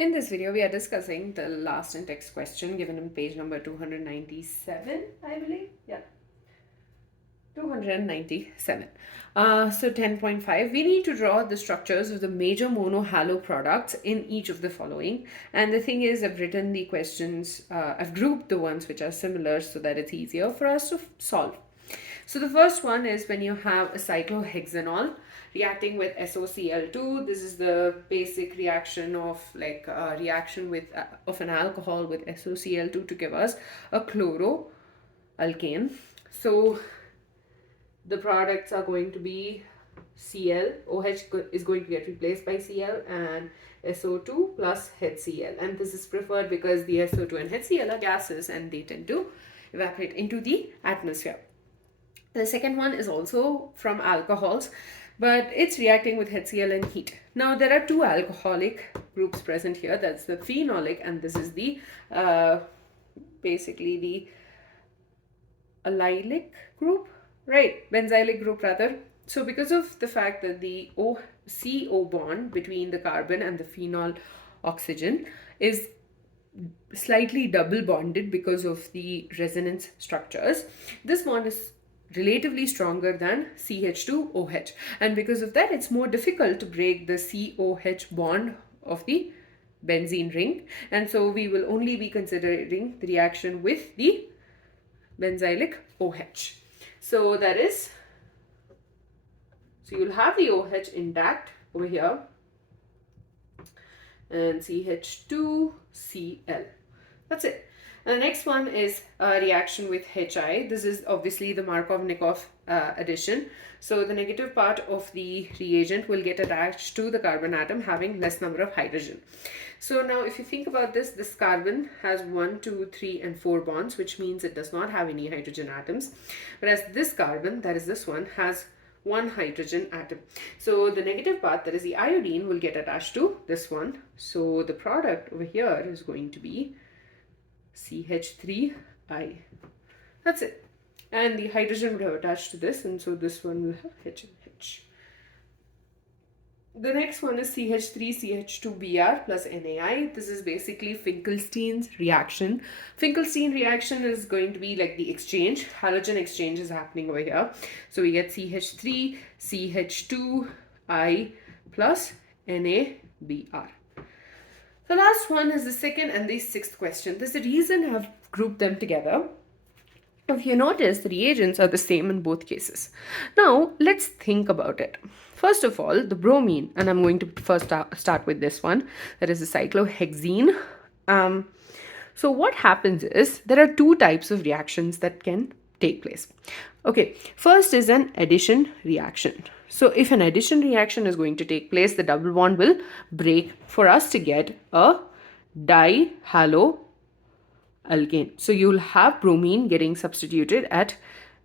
In this video, we are discussing the last Intext question given on page number 297, I believe. Yeah, 297. So 10.5, we need to draw the structures of the major mono-halo products in each of the following. And the thing is, I've written the questions, I've grouped the ones which are similar so that it's easier for us to solve. So the first one is when you have a cyclohexanol reacting with SOCl2. This is the basic reaction of reaction with of an alcohol with SOCl2 to give us a chloroalkane. So the products are going to be Cl, OH is going to get replaced by Cl, and SO2 plus HCl. And this is preferred because the SO2 and HCl are gases and they tend to evaporate into the atmosphere. The second one is also from alcohols, but it's reacting with HCl and heat. Now there are two alcoholic groups present here. That's the phenolic, and this is the basically the allylic group, right? Benzylic group rather. So because of the fact that the CO bond between the carbon and the phenol oxygen is slightly double bonded because of the resonance structures, this bond is relatively stronger than CH2OH, and because of that it's more difficult to break the COH bond of the benzene ring, and so we will only be considering the reaction with the benzylic OH. So that is, so you'll have the OH intact over here and CH2Cl. That's it. And the next one is a reaction with HI. This is obviously the Markov-Nikov addition. So the negative part of the reagent will get attached to the carbon atom having less number of hydrogen. So now if you think about this, this carbon has 1, 2, 3 and 4 bonds, which means it does not have any hydrogen atoms. Whereas this carbon, that is this one, has one hydrogen atom. So the negative part, that is the iodine, will get attached to this one. So the product over here is going to be CH3I. That's it. And the hydrogen will have attached to this, and so this one will have H and H. The next one is CH3CH2Br plus NaI. This is basically Finkelstein's reaction. Finkelstein reaction is going to be like the exchange. Halogen exchange is happening over here. So we get CH3CH2I plus NaBr. The last one is the second and the sixth question. There's a reason I've grouped them together. If you notice, the reagents are the same in both cases. Now, let's think about it. First of all, the bromine, and I'm going to first start with this one, that is the cyclohexene. So what happens is, there are two types of reactions that can take place. Okay, first is an addition reaction. So if an addition reaction is going to take place, the double bond will break for us to get a dihaloalkane. So you'll have bromine getting substituted at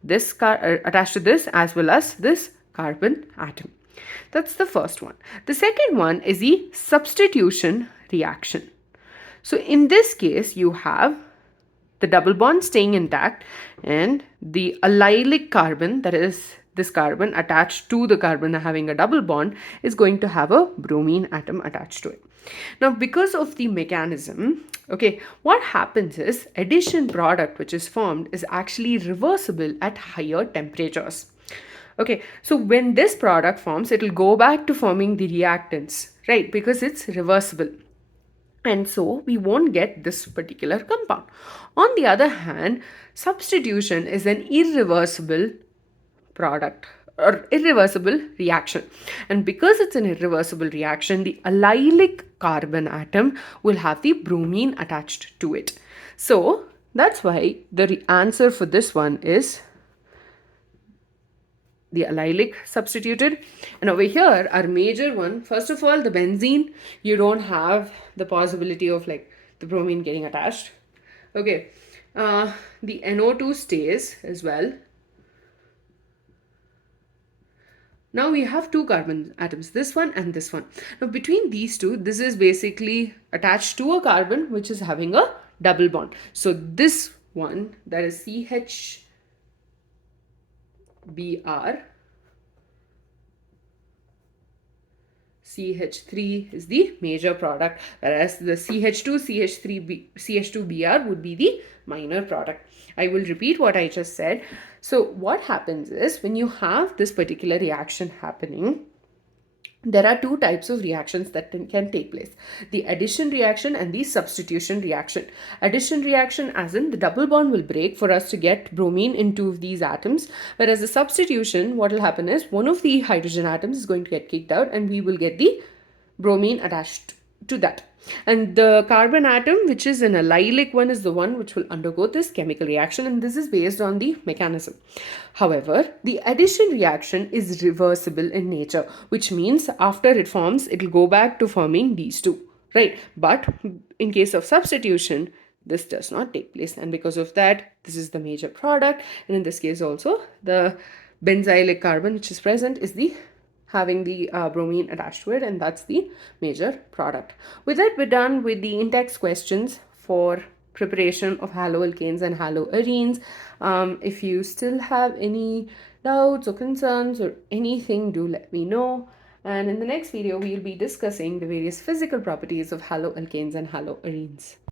this attached to this as well as this carbon atom. That's the first one. The second one is the substitution reaction. So in this case, you have the double bond staying intact and the allylic carbon, that is this carbon attached to the carbon having a double bond, is going to have a bromine atom attached to it. Now, because of the mechanism, okay, what happens is addition product which is formed is actually reversible at higher temperatures. Okay, so when this product forms, it will go back to forming the reactants, right? Because it's reversible. And so we won't get this particular compound. On the other hand, substitution is an irreversible product or irreversible reaction. And because it's an irreversible reaction, the allylic carbon atom will have the bromine attached to it. So that's why the answer for this one is the allylic substituted. And over here, our major one, first of all, the benzene, you don't have the possibility of like the bromine getting attached. Okay, the NO2 stays as well. Now we have two carbon atoms, this one and this one. Now between these two, this is basically attached to a carbon which is having a double bond. So this one, that is CHBr, CH3 is the major product, whereas the CH2, CH2Br would be the minor product. I will repeat what I just said. So what happens is, when you have this particular reaction happening, there are two types of reactions that can take place: the addition reaction and the substitution reaction. Addition reaction, as in the double bond will break for us to get bromine into these atoms, whereas the substitution, what will happen is one of the hydrogen atoms is going to get kicked out and we will get the bromine attached to that. And the carbon atom, which is an allylic one, is the one which will undergo this chemical reaction, and this is based on the mechanism. However, the addition reaction is reversible in nature, which means after it forms, it will go back to forming these two, right? But in case of substitution, this does not take place, and because of that, this is the major product. And in this case also, the benzylic carbon which is present is the having the bromine attached to it, and that's the major product. With that, we're done with the Intext questions for preparation of haloalkanes and haloarenes. If you still have any doubts or concerns or anything, do let me know. And in the next video, we'll be discussing the various physical properties of haloalkanes and haloarenes.